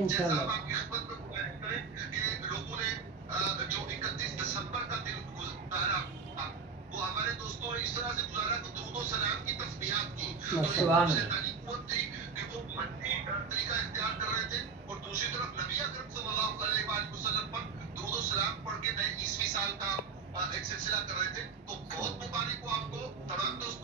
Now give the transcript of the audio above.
انشاءاللہ. آپ کی خدمت میں گزارش کریں کہ لوگوں نے جو 31 دسمبر کا دن گزارا وہ ہمارے دوستوں نے اس طرح سے گزارا کہ درود و سلام کی تسبیحات کی. سبحان اللہ. شیطانی قوت تھی کہ وہ منفی طریقہ اختیار کر رہے تھے اور دوسری طرف نبی اکرم صلی اللہ علیہ وآلہ وسلم پر درود و سلام پڑھ کے نئے عیسوی سال کا ایک سلسلہ کر رہے تھے. تو بہت مبارک ہو آپ کو تمام دوستوں